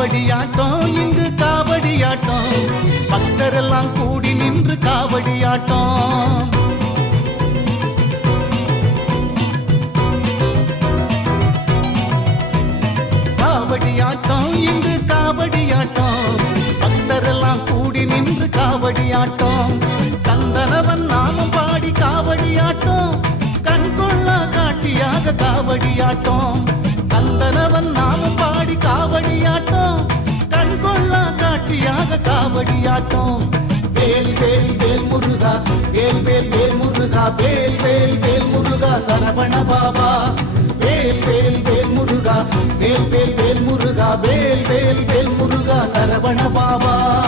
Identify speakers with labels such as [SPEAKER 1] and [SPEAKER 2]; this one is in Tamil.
[SPEAKER 1] காவடியாட்டம் இங்கு காவடியாட்டம். பக்தரெல்லாம் கூடி நின்று காவடியாட்டம். காவடியாட்டம் இங்கு காவடியாட்டம். பக்தரெல்லாம் கூடி நின்று காவடியாட்டம். கந்தனவன் நாமம் பாடி காவடியாட்டம். கண்கொள்ளா காட்சியாக காவடியாட்டம். கந்தனவன் நாமம் பாடி காட்சியாக காவடியாட்டம். வேல் வேல் வேல் முருகா வேல் வேல் வேல் முருகா வேல் வேல் வேல் முருகா சரவண பாபா. வேல் வேல் வேல் முருகா வேல் வேல் வேல் முருகா வேல் வேல் வேல் முருகா சரவண பாபா.